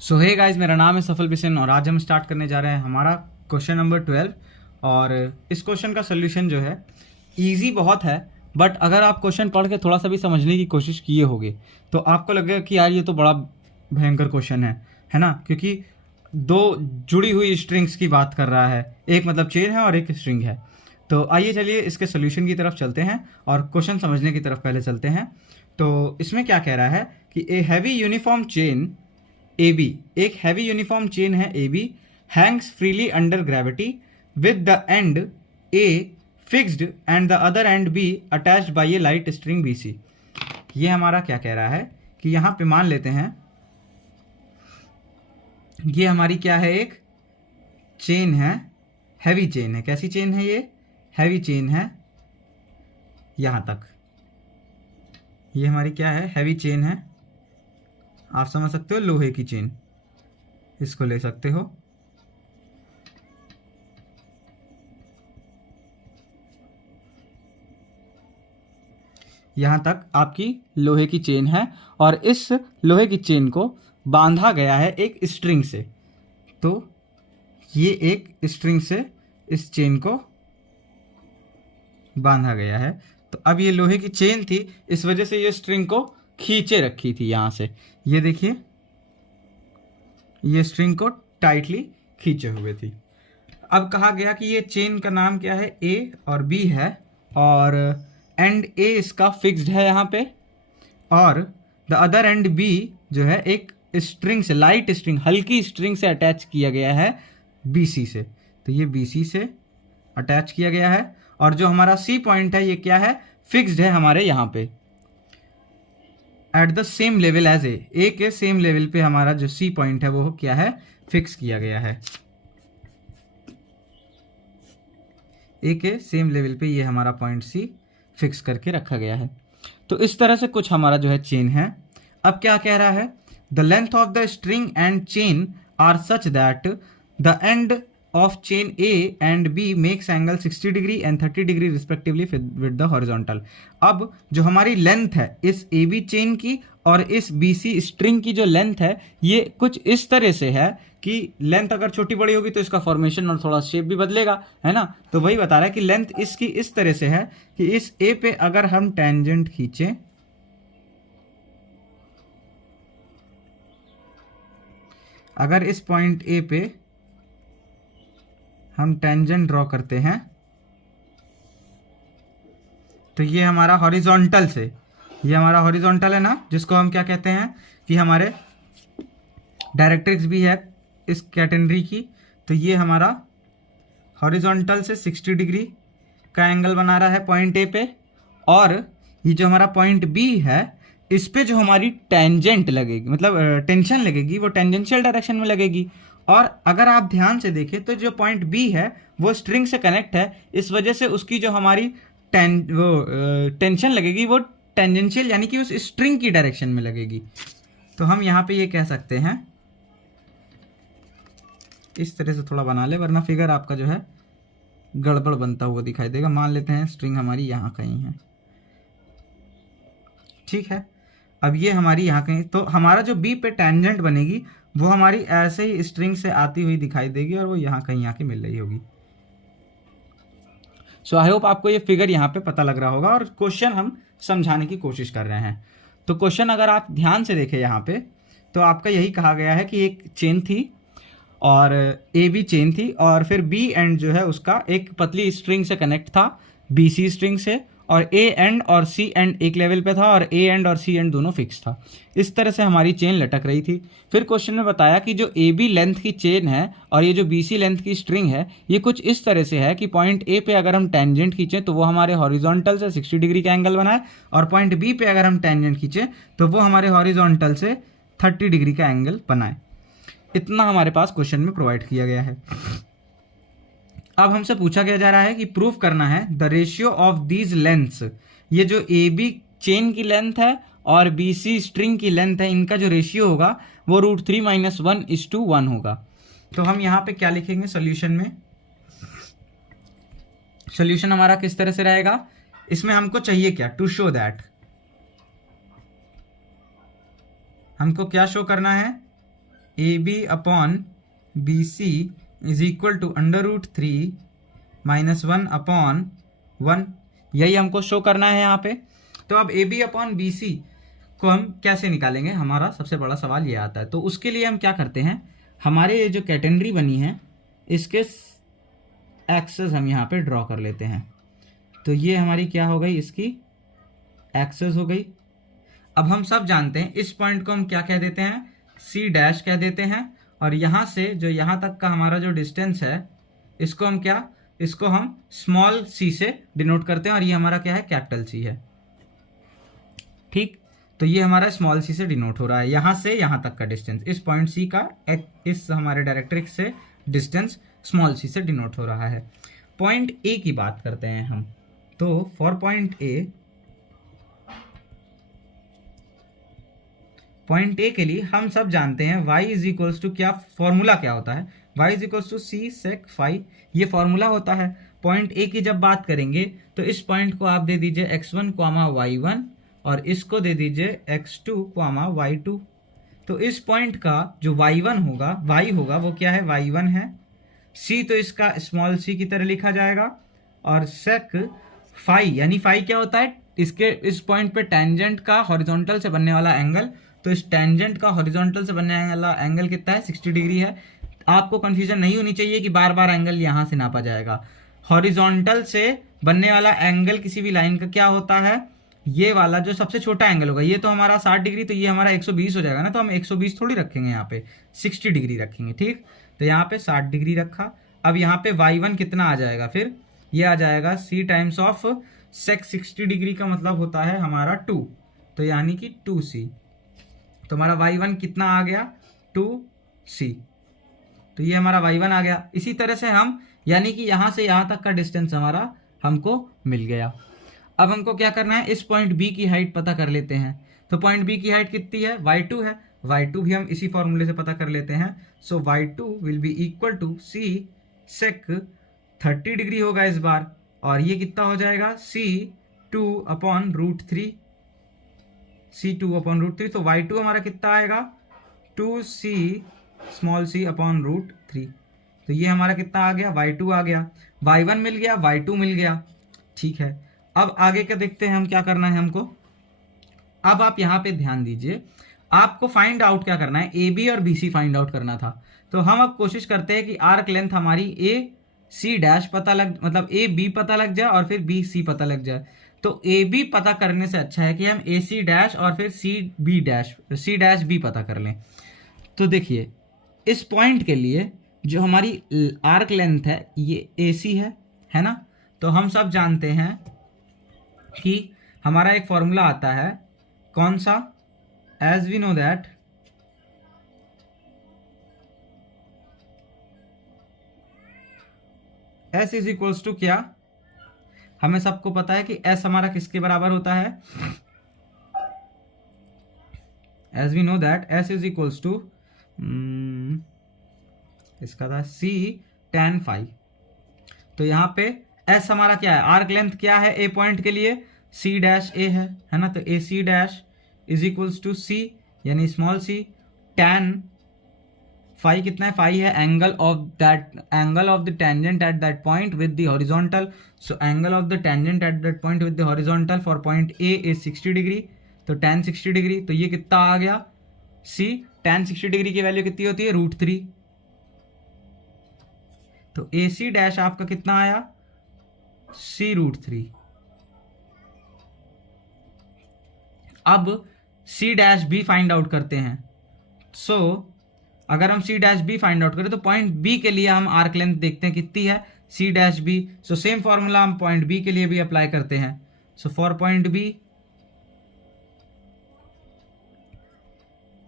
सो hey guys, मेरा नाम है सफल बिसेन और आज हम स्टार्ट करने जा रहे हैं हमारा क्वेश्चन नंबर 12। और इस क्वेश्चन का सोल्यूशन जो है इजी बहुत है, बट अगर आप क्वेश्चन पढ़ के थोड़ा सा भी समझने की कोशिश किए होगे तो आपको लगेगा कि यार ये तो बड़ा भयंकर क्वेश्चन है ना, क्योंकि दो जुड़ी हुई स्ट्रिंग्स की बात कर रहा है। एक मतलब चेन है और एक स्ट्रिंग है। तो आइए चलिए इसके सोल्यूशन की तरफ चलते हैं और क्वेश्चन समझने की तरफ पहले चलते हैं। तो इसमें क्या कह रहा है कि a heavy uniform chain A B, एक हैवी यूनिफॉर्म चेन है A B, hangs freely under gravity with the end A fixed and the other end B attached by a light string B C. ये हमारा क्या कह रहा है कि यहाँ पे मान लेते हैं ये हमारी क्या है, एक चेन है, हैवी चेन है। कैसी चेन है ये? हैवी चेन है। यहाँ तक ये हमारी क्या है, हैवी चेन है। आप समझ सकते हो, लोहे की चेन इसको ले सकते हो। यहां तक आपकी लोहे की चेन है और इस लोहे की चेन को बांधा गया है एक स्ट्रिंग से। तो ये एक स्ट्रिंग से इस चेन को बांधा गया है। तो अब ये लोहे की चेन थी, इस वजह से ये स्ट्रिंग को खींचे रखी थी यहां से। ये देखिए, ये स्ट्रिंग को टाइटली खींचे हुए थी। अब कहा गया कि ये चेन का नाम क्या है, ए और बी है, और एंड ए इसका फिक्स्ड है यहाँ पे, और द अदर एंड बी जो है एक स्ट्रिंग से, लाइट स्ट्रिंग, हल्की स्ट्रिंग से अटैच किया गया है बी सी से। तो ये बी सी से अटैच किया गया है, और जो हमारा सी पॉइंट है ये क्या है, फिक्स्ड है हमारे यहाँ पे at the same level as A के सेम लेवल पे हमारा जो सी पॉइंट है वो क्या है, फिक्स किया गया है। ए के सेम लेवल पे ये हमारा पॉइंट सी फिक्स करके रखा गया है। तो इस तरह से कुछ हमारा जो है चेन है। अब क्या कह रहा है, the length of the string and chain are such that the end of chain A and B makes angle 60 degree and 30 degree respectively with the horizontal. अब जो हमारी लेंथ है इस ए बी चेन की और इस बी सी स्ट्रिंग की जो लेंथ है ये कुछ इस तरह से है कि लेंथ अगर छोटी बड़ी होगी तो इसका फॉर्मेशन और थोड़ा शेप भी बदलेगा, है ना। तो वही बता रहा है कि लेंथ इसकी इस तरह से है कि इस ए पे अगर हम टेंजेंट खींचें, अगर इस पॉइंट ए पे हम टेंजेंट ड्रॉ करते हैं तो ये हमारा हॉरिजॉन्टल से, ये हमारा हॉरिजॉन्टल है ना, जिसको हम क्या कहते हैं कि हमारे डायरेक्ट्रिक्स भी है इस कैटेगरी की। तो ये हमारा हॉरिजॉन्टल से 60 डिग्री का एंगल बना रहा है पॉइंट ए पे, और ये जो हमारा पॉइंट बी है इस पे जो हमारी टेंजेंट लगेगी, मतलब टेंशन लगेगी, वो टेंजेंशियल डायरेक्शन में लगेगी। और अगर आप ध्यान से देखें तो जो पॉइंट बी है वो स्ट्रिंग से कनेक्ट है, इस वजह से उसकी जो हमारी टेंशन लगेगी वो टेंजेंशियल यानी कि उस स्ट्रिंग की डायरेक्शन में लगेगी। तो हम यहाँ पे ये कह सकते हैं, इस तरह से थोड़ा बना ले वरना फिगर आपका जो है गड़बड़ बनता हुआ दिखाई देगा। मान लेते हैं स्ट्रिंग हमारी यहाँ कहीं है, ठीक है। अब ये हमारी यहाँ कहीं, तो हमारा जो बी पे टेंजेंट बनेगी वो हमारी ऐसे ही स्ट्रिंग से आती हुई दिखाई देगी और वो यहाँ कहीं आके मिल रही होगी। सो आई होप आपको ये फिगर यहाँ पे पता लग रहा होगा और क्वेश्चन हम समझाने की कोशिश कर रहे हैं। तो क्वेश्चन अगर आप ध्यान से देखें यहाँ पे तो आपका यही कहा गया है कि एक चेन थी और ए बी चेन थी, और फिर बी एंड जो है उसका एक पतली स्ट्रिंग से कनेक्ट था बी सी स्ट्रिंग से, और ए एंड और सी एंड एक लेवल पे था और ए एंड और सी एंड दोनों फिक्स था। इस तरह से हमारी चेन लटक रही थी। फिर क्वेश्चन में बताया कि जो ए बी लेंथ की चेन है और ये जो बी सी लेंथ की स्ट्रिंग है ये कुछ इस तरह से है कि पॉइंट ए पे अगर हम टेंजेंट खींचें तो वो हमारे हॉरिजॉन्टल से 60 डिग्री का एंगल बनाए, और पॉइंट बी पे अगर हम टेंजेंट खींचें तो वो हमारे हॉरिजॉन्टल से 30 डिग्री का एंगल बनाए। इतना हमारे पास क्वेश्चन में प्रोवाइड किया गया है। अब हमसे पूछा गया जा रहा है कि प्रूव करना है the ratio of these lengths. ये जो ए बी चेन की लेंथ है और बी सी स्ट्रिंग की लेंथ है, इनका जो रेशियो होगा वो √3 - 1:1 होगा। तो हम यहाँ पे क्या लिखेंगे सोल्यूशन में, सोल्यूशन हमारा किस तरह से रहेगा, इसमें हमको चाहिए क्या, टू शो दैट, हमको क्या शो करना है A B upon B C is equal to √3 - 1 upon 1, यही हमको शो करना है यहाँ पे। तो अब A B upon B C को हम कैसे निकालेंगे, हमारा सबसे बड़ा सवाल ये आता है। तो उसके लिए हम क्या करते हैं, हमारे ये जो कैटेगरी बनी है इसके एक्सेस हम यहाँ पे ड्रॉ कर लेते हैं। तो ये हमारी क्या हो गई, इसकी एक्सेस हो गई। अब हम सब जानते हैं इस पॉइंट को हम क्या कह देते हैं, सी डैश कह देते हैं। और यहाँ से जो यहाँ तक का हमारा जो डिस्टेंस है इसको हम क्या, इसको हम स्मॉल सी से डिनोट करते हैं, और ये हमारा क्या है, कैपिटल सी है। ठीक, तो ये हमारा स्मॉल सी से डिनोट हो रहा है, यहाँ से यहाँ तक का डिस्टेंस, इस पॉइंट सी का इस हमारे डायरेक्ट्रिक्स से डिस्टेंस स्मॉल सी से डिनोट हो रहा है। पॉइंट ए की बात करते हैं हम। तो फॉर पॉइंट ए के लिए हम सब जानते हैं y इज इक्वल्स टू, क्या फॉर्मूला क्या होता है, y is equals to C sec phi, ये फॉर्मूला होता है। पॉइंट ए की जब बात करेंगे तो इस पॉइंट को आप दे दीजिए x1, y1 और इसको दे दीजिए x2, y2। तो इस पॉइंट का जो y1 होगा, y होगा वो क्या है, y1 है। c तो इसका स्मॉल c की तरह लिखा जाएगा, और सेक फाई, यानी फाई क्या होता है, इसके इस पॉइंट पे टेंजेंट का हॉरिजॉन्टल से बनने वाला एंगल। तो इस टेंजेंट का हॉरिजॉन्टल से बनने वाला एंगल कितना है, 60 डिग्री है। आपको कंफ्यूजन नहीं होनी चाहिए कि बार बार एंगल यहाँ से नापा जाएगा। हॉरिजॉन्टल से बनने वाला एंगल किसी भी लाइन का क्या होता है, ये वाला जो सबसे छोटा एंगल होगा, ये तो हमारा 60 डिग्री, तो ये हमारा 120 हो जाएगा ना। तो हम 120 थोड़ी रखेंगे, यहाँ पे 60 डिग्री रखेंगे। ठीक, तो यहाँ पे 60 डिग्री रखा। अब यहाँ पे y1 कितना आ जाएगा, फिर ये आ जाएगा c times of sec 60 degree का मतलब होता है हमारा 2, तो यानी कि 2c। तो हमारा y1 कितना आ गया, 2c। तो ये हमारा y1 आ गया। इसी तरह से हम, यानी कि यहाँ से यहाँ तक का डिस्टेंस हमारा हमको मिल गया। अब हमको क्या करना है, इस पॉइंट बी की हाइट पता कर लेते हैं। तो पॉइंट बी की हाइट कितनी है, y2 है। y2 भी हम इसी फॉर्मूले से पता कर लेते हैं। So y2 will be equal to c sec 30 degree होगा इस बार, और ये कितना हो जाएगा, c2 अपॉन √3, c2/√3। तो y2 हमारा कितना आएगा, 2c स्मॉल c अपॉन √3। तो ये हमारा कितना आ गया, y2 आ गया। y1 मिल गया, y2 मिल गया। ठीक है, अब आगे का देखते हैं हम क्या करना है हमको। अब आप यहाँ पे ध्यान दीजिए, आपको फाइंड आउट क्या करना है, ए बी और बी सी फाइंड आउट करना था। तो हम अब कोशिश करते हैं कि आर्क लेंथ हमारी ए सी डैश पता लग, मतलब ए बी पता लग जाए और फिर बी सी पता लग जाए। तो ए बी पता करने से अच्छा है कि हम ए सी डैश और फिर सी डैश बी पता कर लें। तो देखिए, इस पॉइंट के लिए जो हमारी आर्क लेंथ है ये ए सी है ना। तो हम सब जानते हैं कि हमारा एक फॉर्मूला आता है, कौन सा, as we know that S is equals to क्या, हमें सबको पता है कि S हमारा किसके बराबर होता है, as we know that S is equals to, इसका था C tan phi। तो यहाँ पे S हमारा क्या है, आर्क लेंथ क्या है ए पॉइंट के लिए, C डैश ए है ना। तो A C dash is equals to C, यानी स्मॉल c, tan फाई कितना है, फाई है angle of the tangent at that point with the horizontal. So angle of the tangent at that point with the horizontal for point A is 60 degree. तो tan 60 degree, तो ये कितना आ गया, c tan 60 degree की value कितनी होती है, √3। तो ए सी डैश आपका कितना आया, c √3। अब c dash B find out करते हैं। सो अगर हम C dash B find out करें तो पॉइंट बी के लिए हम आर्क लेंथ देखते हैं कितनी है, C dash B. So same formula हम पॉइंट बी के लिए भी अप्लाई करते हैं। So for point B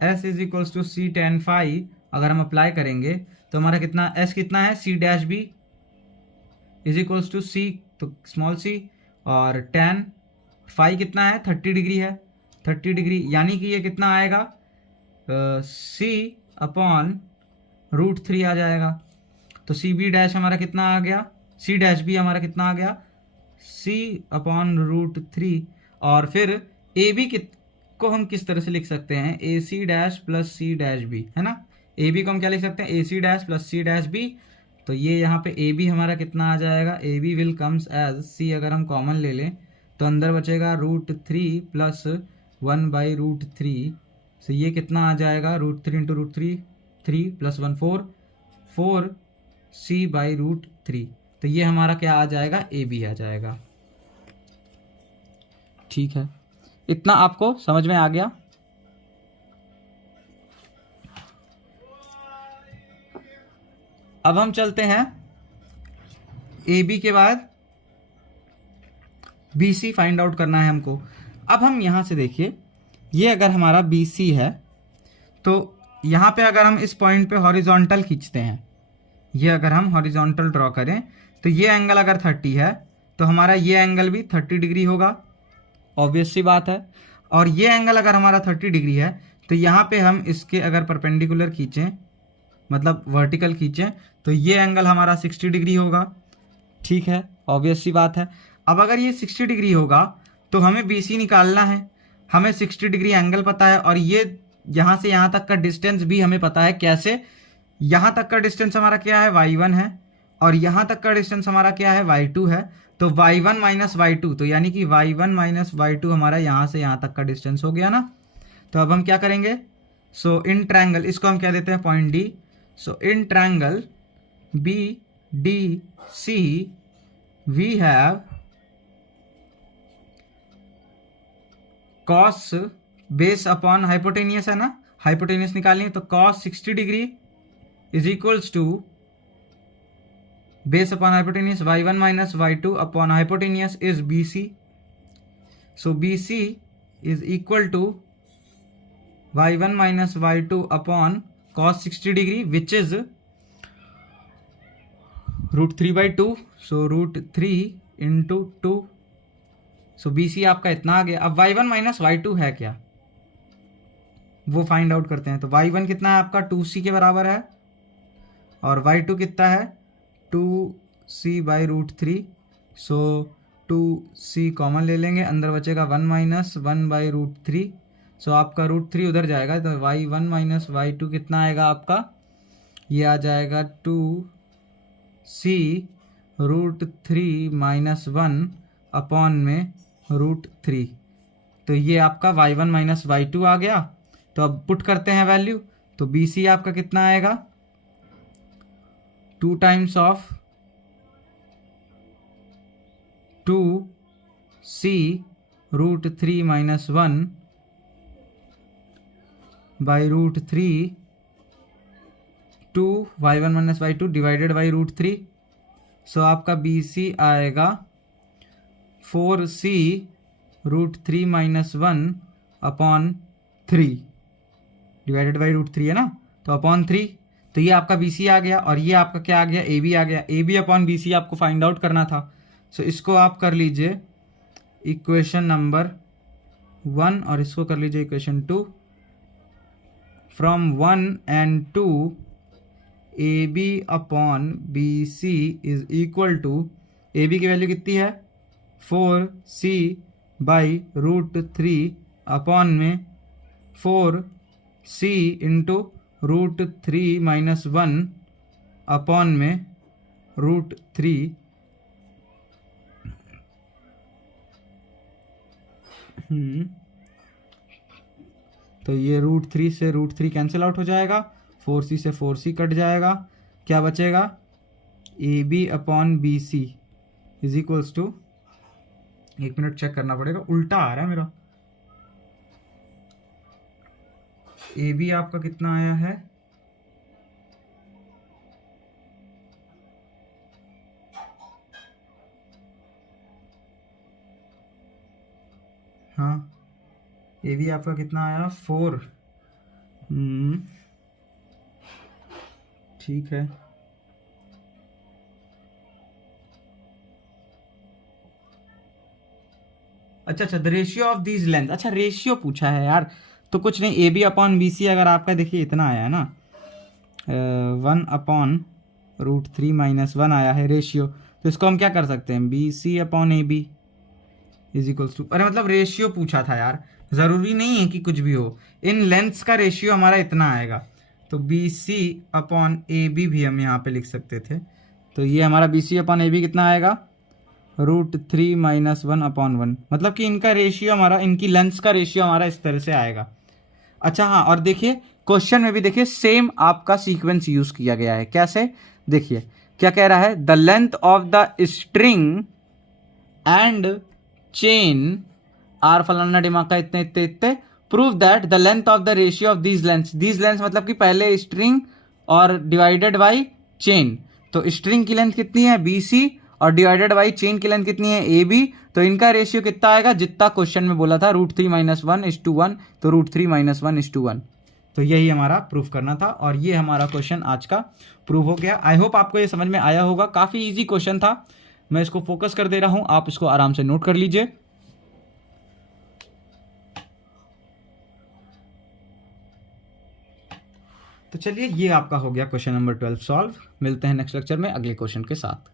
S is equals to C tan phi, अगर हम अप्लाई करेंगे तो हमारा कितना, S कितना है, C dash B is equals to C, तो स्मॉल c, और tan phi कितना है, 30 डिग्री है, 30 डिग्री, यानी कि ये कितना आएगा, C अपॉन √3 आ जाएगा। तो सी बी डैश हमारा कितना आ गया, C डैश बी हमारा कितना आ गया, C अपॉन √3। और फिर ए बी को हम किस तरह से लिख सकते हैं, A C dash plus C dash B, है ना। ए बी को हम क्या लिख सकते हैं, A C dash plus C dash B. तो ये यहाँ पे ए बी हमारा कितना आ जाएगा, A B will comes as C, अगर हम कॉमन ले लें तो अंदर बचेगा √3 प्लस 1/√3। तो ये कितना आ जाएगा, √3 इंटू √3, 3 प्लस 1 4, 4c/√3। तो ये हमारा क्या आ जाएगा, ए बी आ जाएगा। ठीक है, इतना आपको समझ में आ गया। अब हम चलते हैं ए बी के बाद बी सी फाइंड आउट करना है हमको। अब हम यहाँ से देखिए, ये अगर हमारा बी सी है तो यहाँ पे अगर हम इस पॉइंट पे हॉरिजॉन्टल खींचते हैं, ये अगर हम हॉरिजॉन्टल ड्रॉ करें तो ये एंगल अगर 30 है तो हमारा ये एंगल भी 30 डिग्री होगा, ऑब्वियस सी बात है। और ये एंगल अगर हमारा 30 डिग्री है तो यहाँ पे हम इसके अगर परपेंडिकुलर खींचें, मतलब वर्टिकल खींचें, तो ये एंगल हमारा 60 डिग्री होगा। ठीक है, ऑब्वियस सी बात है। अब अगर ये 60 डिग्री होगा तो हमें बी सी निकालना है, हमें 60 डिग्री एंगल पता है और ये यहाँ से यहाँ तक का डिस्टेंस भी हमें पता है। कैसे, यहाँ तक का डिस्टेंस हमारा क्या है, y1 है, और यहाँ तक का डिस्टेंस हमारा क्या है, y2 है। तो y1 माइनस y2, तो यानी कि y1 माइनस y2 हमारा यहाँ से यहाँ तक का डिस्टेंस हो गया ना। तो अब हम क्या करेंगे, सो इन ट्रायंगल, इसको हम क्या देते हैं, point D. So in triangle B D C we have cos base upon hypotenuse है ना, हाइपोटेनियस निकालनी है। तो cos 60 degree is equals to base upon hypotenuse y1 minus y2 upon hypotenuse is B C. So B C is equal to y1 minus y2 upon cos 60 degree which is √3/2। So √3 into 2। सो B C आपका इतना आ गया। अब y1 minus y2 है क्या, वो find out करते हैं। तो y1 कितना है आपका, 2c के बराबर है, और y2 कितना है, 2c/√3। सो 2c कॉमन ले लेंगे, अंदर बचेगा 1 माइनस 1/√3। सो आपका √3 उधर जाएगा, तो y1 माइनस y2 कितना आएगा आपका, ये आ जाएगा 2c√3 माइनस 1 अपॉन में √3। तो ये आपका y1 माइनस y2 आ गया। तो अब पुट करते हैं वैल्यू, तो बी सी आपका कितना आएगा, 2 times of 2c√3 minus 1 by √3 2 y1 minus y2 divided by √3। सो आपका बी सी आएगा 4c√3 minus 1 upon 3 divided by √3 है ना, तो अपॉन 3। तो ये आपका बी सी आ गया, और ये आपका क्या आ गया, ए बी आ गया। A B upon B C आपको फाइंड आउट करना था। सो इसको आप कर लीजिए इक्वेशन नंबर 1, और इसको कर लीजिए equation 2। From 1 and 2 A B upon B C is equal to, A B की वैल्यू कितनी है, 4c/√3 अपॉन में 4c इंटू √3 माइनस 1 अपॉन में √3। तो ये √3 से √3 कैंसिल आउट हो जाएगा, 4c से 4c कट जाएगा, क्या बचेगा, A B upon B C is equals to, 1 minute check करना पड़ेगा, उल्टा आ रहा है मेरा। ए बी आपका कितना आया है, हाँ ए बी आपका कितना आया, 4। ठीक है, अच्छा, the ratio of these length. अच्छा, रेशियो पूछा है यार, तो कुछ नहीं, A B upon B C अगर आपका देखिए इतना आया है ना, 1 अपॉन √3 माइनस 1 आया है रेशियो। तो इसको हम क्या कर सकते हैं, B C upon A B is equals to, अरे मतलब रेशियो पूछा था यार, ज़रूरी नहीं है कि कुछ भी हो, इन लेंथ्स का रेशियो हमारा इतना आएगा। तो B C upon A B भी हम यहाँ पे लिख सकते थे। तो ये हमारा B C upon A B कितना आएगा, √3 - 1/1, मतलब कि इनका रेशियो हमारा, इनकी लेंथ्स का रेशियो हमारा इस तरह से आएगा। अच्छा हाँ, और देखिए क्वेश्चन में भी देखिए सेम आपका सीक्वेंस यूज किया गया है। कैसे, देखिए क्या कह रहा है, the length of the string and chain are फलाना डिमाका इतने इतने इतने, prove that the length of the ratio of these lengths मतलब कि पहले स्ट्रिंग और डिवाइडेड बाई चेन। तो स्ट्रिंग की लेंथ कितनी है बी सी और डिवाइडेड बाई चेन की लेंथ कितनी है ए बी, तो इनका रेशियो कितना आएगा, जितना क्वेश्चन में बोला था √3 - 1:1, तो √3 - 1:1। तो यही हमारा प्रूफ करना था और ये हमारा क्वेश्चन आज का प्रूव हो गया। आई होप आपको ये समझ में आया होगा, काफ़ी इजी क्वेश्चन था। मैं इसको फोकस कर दे रहा हूँ, आप इसको आराम से नोट कर लीजिए। तो चलिए, ये आपका हो गया क्वेश्चन नंबर 12 सॉल्व। मिलते हैं नेक्स्ट लेक्चर में अगले क्वेश्चन के साथ।